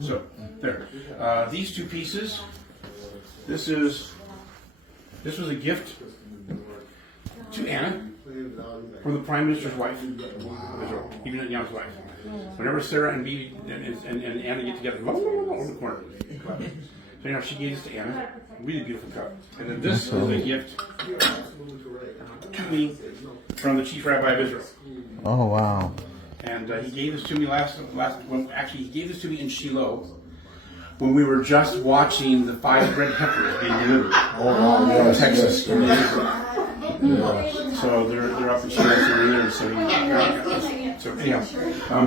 So, there. These two pieces, this was a gift to Anna from the Prime Minister's wife, even Netanyahu's wife. Whenever Sarah and Anna get together, on the corner. So, she gave this to Anna. Really beautiful cup. And then this is a gift to me from the Chief Rabbi of Israel. Oh, wow. And he gave this to me he gave this to me in Shiloh when we were just watching the 5 red peppers being delivered from Texas. So they're up in Shiloh, so anyhow.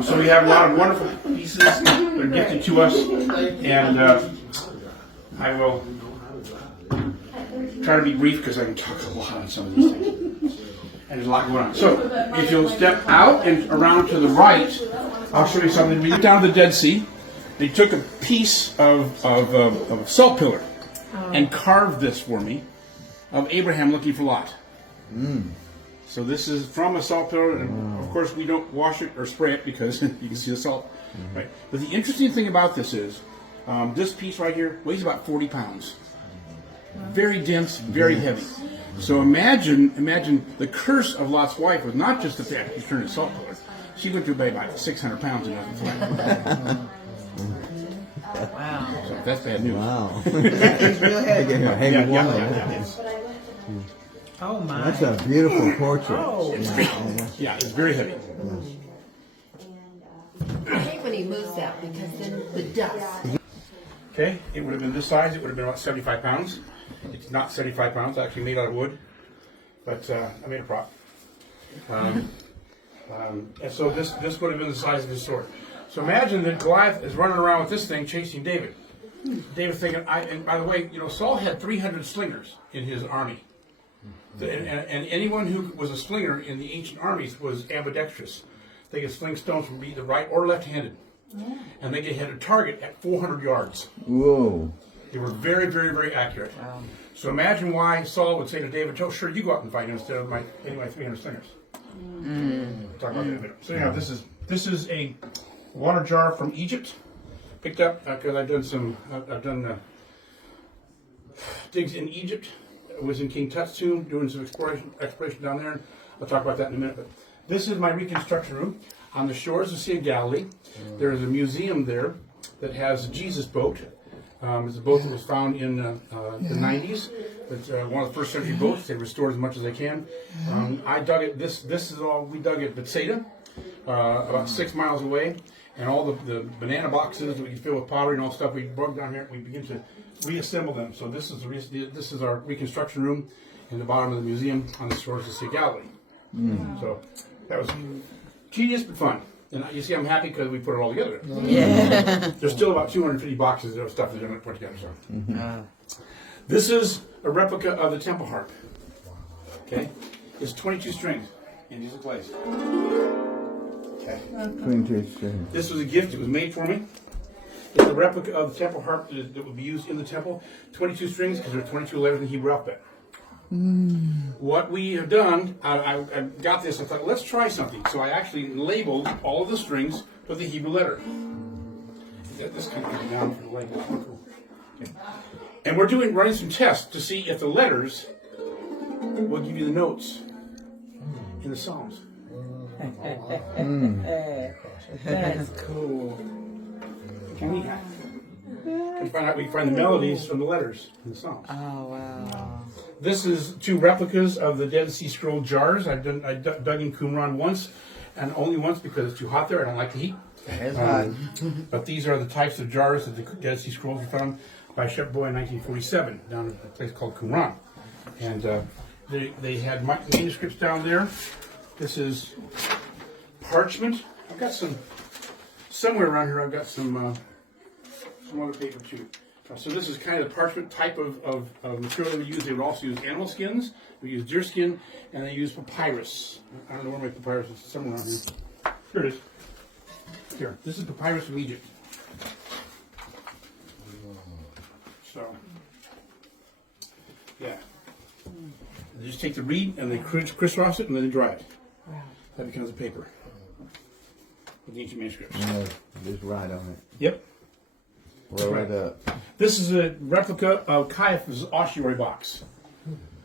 So we have a lot of wonderful pieces that are gifted to us, and I will try to be brief because I can talk a lot on some of these things. And there's a lot going on. So, if you'll step out and around to the right, I'll show you something. We went down to the Dead Sea. They took a piece of a salt pillar and carved this for me of Abraham looking for Lot. So this is from a salt pillar, and of course we don't wash it or spray it because you can see the salt. Right. But the interesting thing about this is this piece right here weighs about 40 pounds. Very dense, very heavy. So imagine the curse of Lot's wife was not just the fact he turned his salt pillar. She went through about 600 pounds and nothing flat. Wow. So that's bad news. Wow. That is real heavy. Yeah. Oh my. That's a beautiful portrait. Oh. Yeah, it's very heavy. I hate when he moves that because then the dust. Okay, it would have been this size. It would have been about 75 pounds. It's not 75 pounds. Actually made out of wood, but I made a prop. And so this would have been the size of his sword. So imagine that Goliath is running around with this thing chasing David. David thinking, and by the way, Saul had 300 slingers in his army. And anyone who was a slinger in the ancient armies was ambidextrous. They could sling stones from either right or left-handed. And they could hit a target at 400 yards. Whoa. They were very, very, very accurate. Wow. So imagine why Saul would say to David, "Oh, sure, you go out and fight instead of my 300 slingers." Talk about that in a minute. So anyhow, this is a water jar from Egypt, picked up because I've done digs in Egypt. I was in King Tut's tomb doing some exploration down there. I'll talk about that in a minute. But this is my reconstruction room on the shores of the Sea of Galilee. There is a museum there that has a Jesus boat. It's a boat that was found in the 90s. It's one of the first century boats. They restored as much as they can. I dug it. This is all we dug at Bethsaida, about 6 miles away. And all the banana boxes that we could fill with pottery and all stuff we brought down here. We begin to reassemble them. So this is our reconstruction room in the bottom of the museum on the shores of the Sea of Galilee. So that was tedious but fun. And you see, I'm happy because we put it all together. Yeah. There's still about 250 boxes of stuff that they're going to put together. So. This is a replica of the temple harp. Okay, it's 22 strings in these clays. Okay. 22 strings. This was a gift. It was made for me. It's a replica of the temple harp that would be used in the temple. 22 strings because there are 22 letters in the Hebrew alphabet. What we have done, I got this, I thought, let's try something. So I actually labeled all of the strings with the Hebrew letter. This kind of comes down for the label. Cool. Okay. And we're running some tests to see if the letters will give you the notes in the Psalms. That's cool. We find the melodies from the letters in the Psalms. Oh wow. This is 2 replicas of the Dead Sea Scroll jars. I dug in Qumran once, and only once because it's too hot there. I don't like the heat. It's hot. But these are the types of jars that the Dead Sea Scrolls were found by Shep Boy in 1947 down at a place called Qumran. And they had manuscripts down there. This is parchment. I've got somewhere around here I've got some other paper too. So this is kind of the parchment type of material they use. They would also use animal skins, they use deer skin, and they use papyrus. I don't know where my papyrus is. It's somewhere around here. Here it is. Here. This is papyrus from Egypt. So, yeah. They just take the reed and they crisscross it and then they dry it. Wow. That becomes a paper with the ancient manuscripts. Just write on it. Yep. Roll Right. it up. This is a replica of Caiaphas' ossuary box.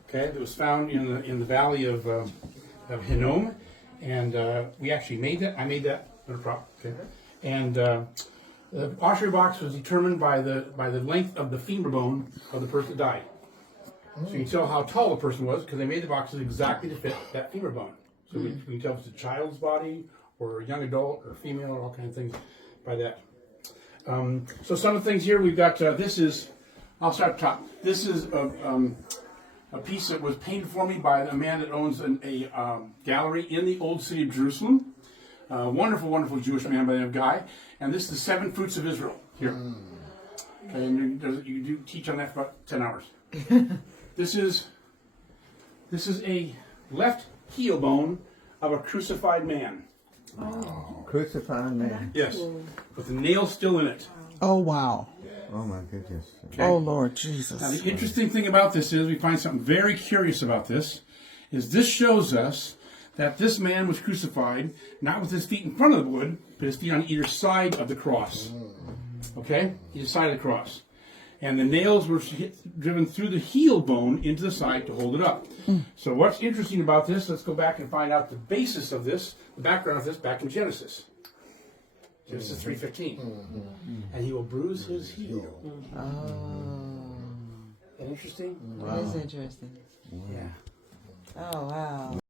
Okay, that was found in the valley of Hinnom, and we actually made that. I made that no prop. Okay, and the ossuary box was determined by the length of the femur bone of the person that died. So you can tell how tall the person was because they made the boxes exactly to fit that femur bone. So we can tell if it's a child's body or a young adult or female or all kinds of things by that. So some of the things here we've got. I'll start at the top. This is a piece that was painted for me by a man that owns a gallery in the old city of Jerusalem. Wonderful, wonderful Jewish man by the name of Guy. And this is the 7 fruits of Israel here. Okay, and you do teach on that for about 10 hours. This is a left heel bone of a crucified man. Crucified man. Yes, with the nail still in it. Oh, wow. Oh my goodness. Okay? Oh, Lord Now, Jesus. the interesting thing about this is we find something very curious about this. Is this shows us that this man was crucified not with his feet in front of the wood, but his feet on either side of the cross. Okay, either side of the cross. And the nails were driven through the heel bone into the side to hold it up. So what's interesting about this, let's go back and find out the basis of this, the background of this back in Genesis. Genesis 3:15. And he will bruise his heel. Oh, Isn't that interesting? that is interesting. Yeah. Oh, wow.